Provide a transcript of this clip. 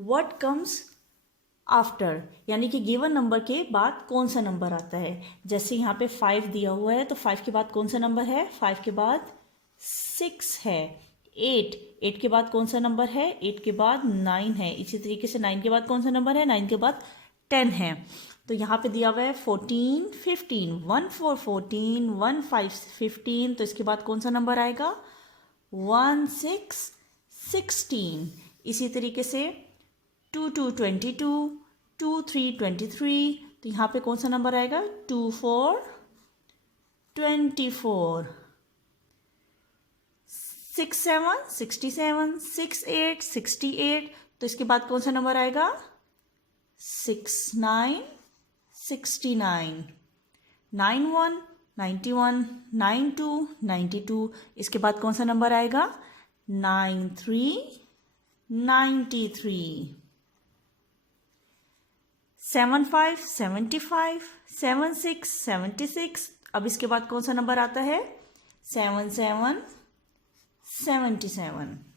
What comes after, यानी कि given number के बाद कौन सा नंबर आता है। जैसे यहाँ पे 5 दिया हुआ है तो 5 के बाद कौन सा नंबर है, 5 के बाद 6 है। 8 के बाद कौन सा नंबर है, 8 के बाद 9 है। इसी तरीके से 9 के बाद कौन सा नंबर है, 9 के बाद 10 है। तो यहाँ पे दिया हुआ है 14 15, 1 4 14, 1 5 15, तो इसके बाद कौन सा नंबर आएगा, 1 6 16। इसी तरीके से 2 2 22, 2 3 23, तो यहाँ पे कौन सा नंबर आएगा, 2 4 24, 6 7 67, 6 8 68, तो इसके बाद कौन सा नंबर आएगा, 6 9 69, 9 1 91, 9 2 92, इसके बाद कौन सा नंबर आएगा, 9 3 93, 7 5 75, 7 6 76, अब इसके बाद कौन सा नंबर आता है, 7 7 77।